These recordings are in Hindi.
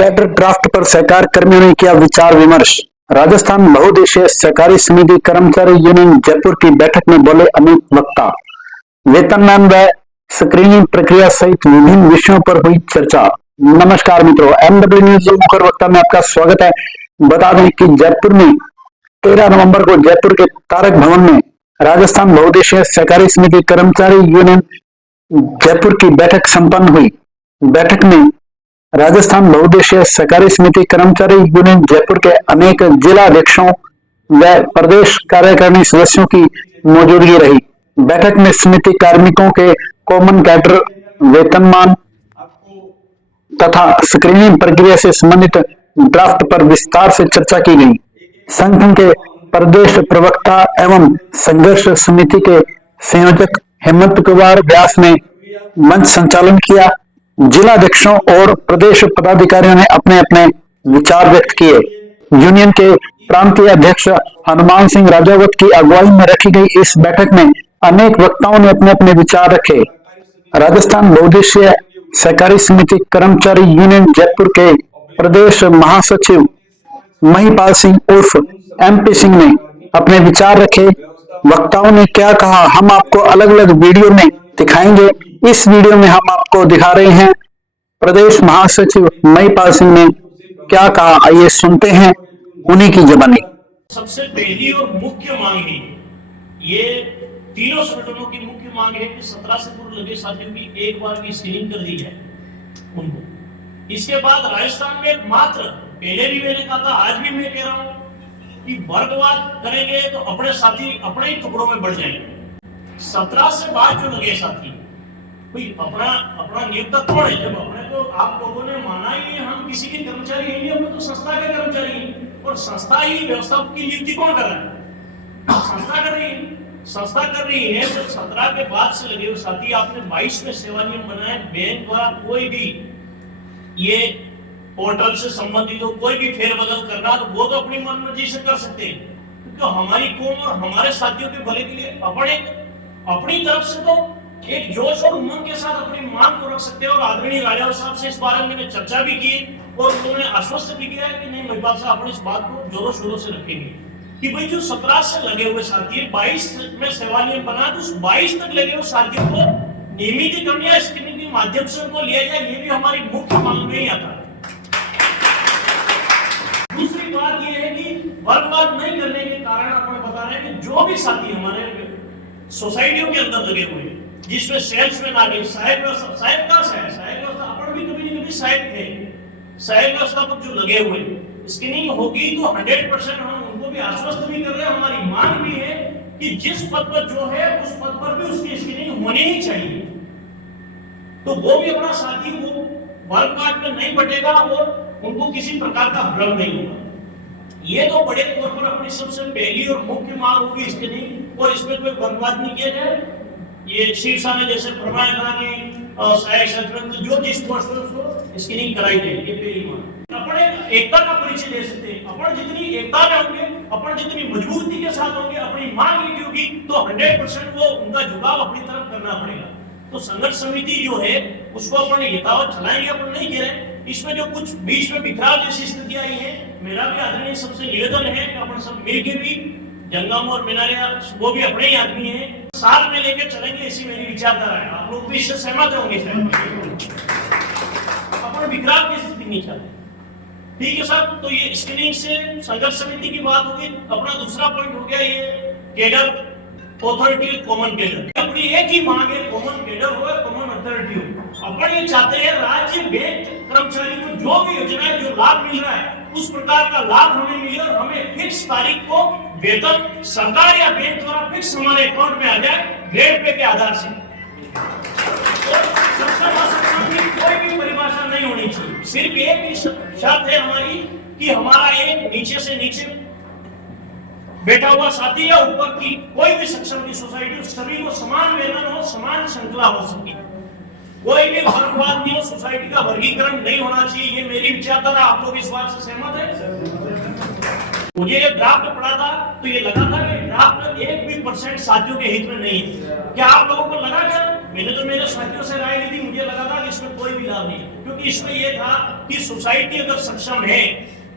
कैडर ड्राफ्ट पर सहकार कर्मियों ने किया विचार विमर्श। राजस्थान बहुउद्देशीय सहकारी समिति कर्मचारी यूनियन जयपुर की बैठक में बोले अनेक वक्ता। वेतनमान व स्क्रीनिंग प्रक्रिया सहित विभिन्न विषयों पर हुई चर्चा। नमस्कार मित्रों, एमडब्ल्यू न्यूज मुखर वक्ता में आपका स्वागत है। बता दें कि जयपुर में 13 नवंबर को जयपुर के तारक भवन में राजस्थान बहुउद्देशीय सहकारी समिति कर्मचारी यूनियन जयपुर की बैठक संपन्न हुई। बैठक में राजस्थान बहुउद्देशीय सहकारी समिति कर्मचारी यूनियन जयपुर के अनेक जिला अध्यक्षों व प्रदेश कार्यकारिणी सदस्यों की मौजूदगी रही। बैठक में समिति कार्मिकों के कॉमन कैडर वेतनमान तथा स्क्रीनिंग प्रक्रिया से संबंधित ड्राफ्ट पर विस्तार से चर्चा की गई। संघ के प्रदेश प्रवक्ता एवं संघर्ष समिति के संयोजक हेमंत कुमार व्यास ने मंच संचालन किया। जिला अध्यक्षों और प्रदेश पदाधिकारियों ने अपने अपने विचार व्यक्त किए। यूनियन के प्रांतीय अध्यक्ष हनुमान सिंह राजावत की अगुवाई में रखी गई इस बैठक में अनेक वक्ताओं ने अपने अपने विचार रखे। राजस्थान बहुउद्देशीय सहकारी समिति कर्मचारी यूनियन जयपुर के प्रदेश महासचिव महिपाल सिंह उर्फ MP सिंह ने अपने विचार रखे। वक्ताओं ने क्या कहा हम आपको अलग अलग वीडियो में दिखाएंगे। इस वीडियो में हम आपको दिखा रहे हैं प्रदेश महासचिव महिपाल सिंह ने क्या कहा, आइए सुनते हैं उन्हीं की जुबानी। सबसे पहली और मुख्य मांग है, ये तीनों संगठनों की मुख्य मांग है कि 17 से पूर्व लगे साथियों की एक बार की स्क्रीनिंग कर दी जाए उनको। इसके बाद राजस्थान में मात्र, पहले भी मैंने कहा था, आज भी मैं कह रहा हूं कि वर्गवाद करेंगे तो अपने साथी अपने ही टुकड़ों में बढ़ जाएंगे। 17 से बाद जो लगे साथी, कोई अपना नियुक्ता कौन है? जब अपने को आप लोगों ने माना ही नहीं हम किसी के कर्मचारी हैं, हम तो संस्था के कर्मचारी हैं और संस्था ही व्यवस्था की नियुक्ति कौन कर रहा है? संस्था कर रही है। संस्था कर रही है। जब 17 के बाद से लगे हुए साथी, आपने 22 में सेवा नियम बनाए। बैंक द्वारा कोई भी ये पोर्टल से संबंधित हो कोई भी फेरबदल करना तो वो तो अपनी मनमर्जी से कर सकते हैं, क्योंकि हमारी कौम और हमारे साथियों के भले के लिए अपनी तरफ से तो एक जोश और उमंग के साथ अपनी मांग को रख सकते हैं। और आदरणीय राजावत साहब से इस बारे में मैंने चर्चा भी की और उन्होंने आश्वस्त भी किया है कि नहीं महिपाल साहब अपनी इस बात को जोरों शोरों से रखेंगे कि भाई जो 17 से लगे हुए साथी 22 में सेवा नियम बना तो उस 22 तक लगे हुए साथियों को नियमितीकरण या स्क्रीनिंग के माध्यम से उनको लिया जाए। ये भी हमारी मुख्य मांग में ही आता है। दूसरी बात ये है कि वर्गवाद नहीं करने के कारण अपन बता रहे हैं कि जो भी साथी हमारे सोसाइटियों के अंदर लगे हुए हैं, जिसमें सेल्समैन आ गए, सहायक व्यवस्था अपन भी कभी न कभी सहायक व्यवस्था पर जो लगे हुए स्क्रीनिंग होगी तो 100% हम उनको भी आश्वस्त भी कर रहे हैं। हमारी मांग भी है कि जिस पद पर जो है उस पद पर भी उसकी स्क्रीनिंग होनी ही चाहिए। तो वो भी अपना साथी वो वर्गवाद में नहीं बटेगा और उनको किसी प्रकार का भ्रम नहीं होगा। ये तो बड़े तौर पर अपनी सबसे पहली और मुख्य मांग होगी स्क्रीनिंग, और इसमें कोई वर्गवाद नहीं किया जाए। ये शिवसा ने जैसे फरमाया था कि सहायक सेल्समैन जो जिस पोस्ट पर उसको स्क्रीनिंग कराई जाए, ये पहली मांग। अपने एकता का परिचय दे सकते हैं। अपन जितनी एकता में होंगे, अपन जितनी मजबूती के साथ होंगे, अपनी मांग लेके होगी तो 100% वो उनका झुकाव अपनी तरफ करना पड़ेगा। तो संघर्ष समिति जो है उसको अपन यथावत चलाएंगे, अपन नहीं कह रहे। इसमें जो कुछ बीच में बिखराव जैसी स्थिति आई है, मेरा भी आदरणीय सबसे निवेदन है कि अपन सब मिलकर भी जंगम और मिनारिया वो भी अपने ही आदमी हैं, साथ में लेकर चलेंगे। ऐसी मेरी विचारधारा है। आप लोग भी इससे सहमत होंगे। अपन विकराल की स्थिति नहीं चाहते। ठीक है साहब, तो ये स्क्रीनिंग से संघर्ष समिति की बात होगी। अपना दूसरा पॉइंट हो गया ये कैडर अथॉरिटी कॉमन कैडर। अपनी एक ही मांग है, कॉमन कैडर हो या कॉमन अथॉरिटी हो। अपन ये चाहते हैं राज्य बैंक कर्मचारी को जो भी योजनाएं जो लाभ मिल रहा है उस प्रकार का लाभ हमें मिले और हमें फिक्स तारीख को वेतन सरकार या बैंक द्वारा फिक्स हमारे अकाउंट में आ जाए ग्रेड पे के आधार से। और कोई भी परिभाषा नहीं होनी चाहिए। सिर्फ एक ही शर्त है हमारी कि हमारा एक नीचे से नीचे बैठा हुआ साथी या ऊपर की कोई भी सक्षम की सोसाइटी सभी को समान वेतन हो, समान श्रृंखला हो सके, कोई भी वर्गवाद नहीं हो, सोसाइटी का वर्गीकरण नहीं होना चाहिए। ये मेरी विचारधारा। आप लोग इस बात से सहमत हैं? मुझे ये ड्राफ्ट पढ़ा था तो ये लगा था कि ड्राफ्ट 1% साथियों के हित में नहीं है। क्या आप लोगों को लगा? क्या मैंने तो मेरे साथियों से राय ली थी, मुझे लगा था कि इसमें कोई भी लाभ नहीं, क्योंकि इसमें यह था कि सोसाइटी अगर सक्षम है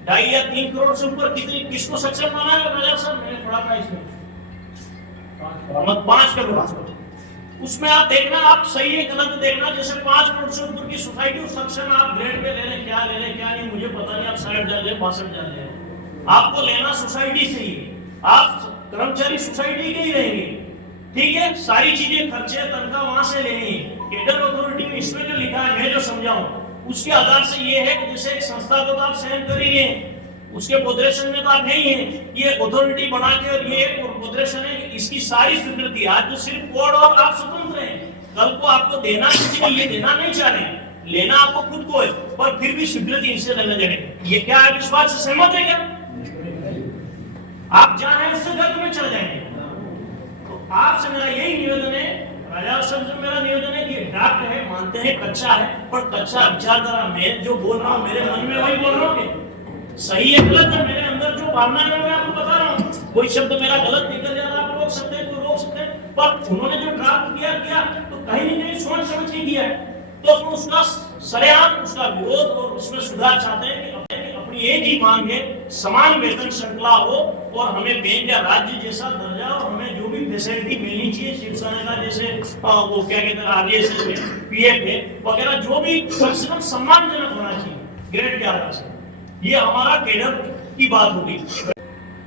2.5 या 3 करोड़ से ऊपर किसको सक्षम माना है राजा साहब? मैंने पढ़ा था इसमें 5 करोड़। उसमें आप देखना, आप सही है गलत देखना, जैसे 5 करोड़ से ऊपर की सोसाइटी सक्षम आप ग्रेड पे ले रहे, क्या ले रहे क्या नहीं मुझे पता नहीं, आप 60 जा रहे 62 जा रहे, आपको लेना सोसाइटी से ही, आप कर्मचारी सोसाइटी के ही रहेंगे, ठीक है। सारी चीजें खर्चे तनख्वाह वहां से लेनी है। केडर अथॉरिटी में इसमें जो लिखा है, मैं जो समझाऊं उसके आधार से ये है कि जैसे एक संस्था को तो आप सहन कर ही रहे हैं, उसके पोदरेशन में तो आप नहीं है, ये अथॉरिटी बना के और ये पोदरेशन है, इसकी सारी स्वीकृति आज तो सिर्फ कोड और आप स्वतंत्र हैं, कल को आपको देना किसी को ये देना नहीं चाह रहे, लेना आपको खुद को है, पर फिर भी स्वीकृति इनसे लेना चाहिए। ये क्या आप इस बात से सहमत है क्या? आप जहां हैं उससे गर्त में चले जाएंगे। तो आपसे मेरा यही निवेदन है, राजा साहब से मेरा निवेदन है कि ड्राफ्ट है, मानते हैं कच्चा है, पर कच्चा विचारधारा मैं जो बोल रहा हूँ मेरे मन में वही बोल रहा हूँ, सही है गलत है, मेरे अंदर जो भावना है मैं आपको बता रहा हूँ। कोई शब्द मेरा गलत निकल जा रहा है, आप रोक सकते हैं तो रोक सकते हैं, पर उन्होंने जो ड्राफ्ट किया तो कहीं न कहीं सोच समझ के किया है, तो उसका सरेआम उसका विरोध और उसमें सुधार चाहते हैं कि अपनी एक ही मांग है, समान वेतन श्रृंखला हो और हमें बैंक या राज्य जैसा दर्जा और हमें जो भी फैसिलिटी मिलनी चाहिए शिवसेना का, जैसे वो क्या कहते हैं आरडीएस है, पीएफ है वगैरह, जो भी कम से कम सम्मानजनक होना चाहिए ग्रेड के आधार से। ये हमारा केडर की बात होगी।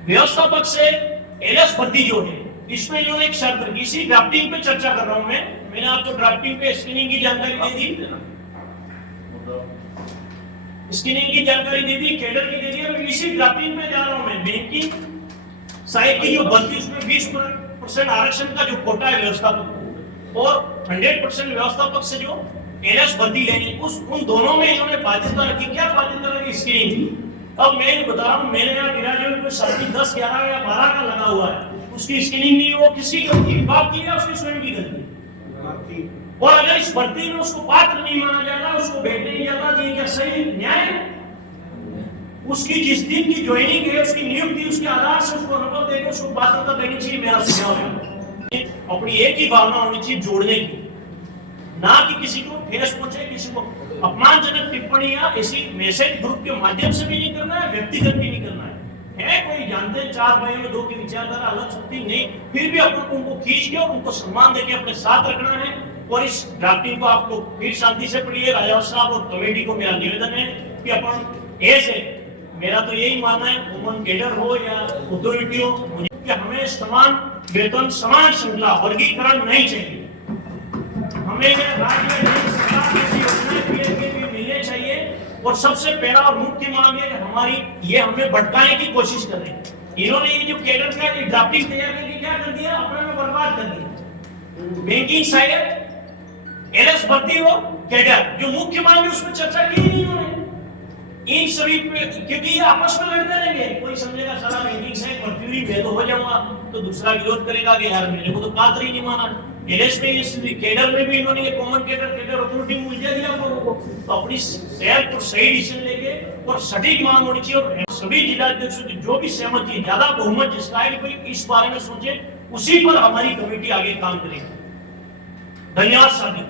व्यवस्थापक से एलएस भर्ती जो है, इसमें इन्होंने एक शर्त रखी, इसी ड्राफ्टिंग पे चर्चा कर रहा हूं मैंने आपको ड्राफ्टिंग पे स्क्रीनिंग की जानकारी दे दी, स्क्रीनिंग की जानकारी दे दी, केडर की दे दी, अब इसी ड्राफ्टिंग पे जा रहा हूं मैं। बैंकिंग साइड की जो भर्ती उसमें 20% आरक्षण का जो कोटा है व्यवस्थापक और 100% व्यवस्थापक से जो एलएस भर्ती लेनी, उन दोनों में इन्होंने बाध्यता रखी। क्या बाध्यता रखी? स्क्रीनिंग की। अब मैं बता रहा हूँ, मैंने यहाँ गिरा कोई सर्दी 10, 11 या 12 का लगा हुआ है, उसकी स्क्रीनिंग नहीं, वो किसी गलती विभाग की है, उसकी स्वयं की गलती। और अगर इस भर्ती में उसको पात्र नहीं माना जाता, उसको बैठने नहीं जाता, तो ये क्या सही न्याय है? उसकी जिस दिन की ज्वाइनिंग है, उसकी नियुक्ति, उसके आधार से उसको अनुभव देकर उसको पात्रता देनी चाहिए। मेरा सुझाव है अपनी एक ही भावना होनी चाहिए जोड़ने की, ना कि किसी को ठेस पहुंचे, किसी को अपमानजनक टिप्पणियां ऐसी मैसेज ग्रुप के माध्यम से भी नहीं करना है, व्यक्तिगत भी नहीं करना है कोई जानते हैं 4 भाइयों में 2 की विचारधारा अलग सकती नहीं, फिर भी अपन उनको खींच के और उनको सम्मान देके अपने साथ रखना है। और इस ड्राफ्टिंग को आपको फिर शांति से पढ़िए, राजा साहब और कमेटी को मेरा निवेदन है कि अपन ऐसे, मेरा तो यही मानना है, वुमन केडर हो या अथॉरिटी हो, मुझे हमें समान वेतन समान श्रृंखला वर्गीकरण नहीं चाहिए, हमें मिलने चाहिए। और सबसे पहला और मुख्य मांग है कि हमारी ये हमें भटकाने की कोशिश कर रहे हैं इन्होंने, ये जो केडर का ड्राफ्टिंग तैयार करके क्या कर दिया, अपने में बर्बाद कर दिया। बैंकिंग साइड एलएस भर्ती हो, केडर जो मुख्य मांग है उसमें चर्चा की नहीं उन्होंने इन सभी पे, क्योंकि ये आपस में लड़ते रहेंगे। कोई समझेगा सारा बैंकिंग साइड भर्ती मैं तो हो जाऊंगा, तो दूसरा विरोध करेगा कि यार मेरे को तो पात्र ही नहीं माना। एलएस में ये केडर में भी इन्होंने ये कॉमन केडर अथॉरिटी में उलझा दिया लोगों को। तो अपनी सेल्फ और सही डिसीजन लेके और सटीक मांग होनी चाहिए, और सभी जिलाध्यक्षों की जो भी सहमति, ज्यादा बहुमत जिसका है कि कोई इस बारे में सोचे, उसी पर हमारी कमेटी आगे काम करेगी। धन्यवाद साथी।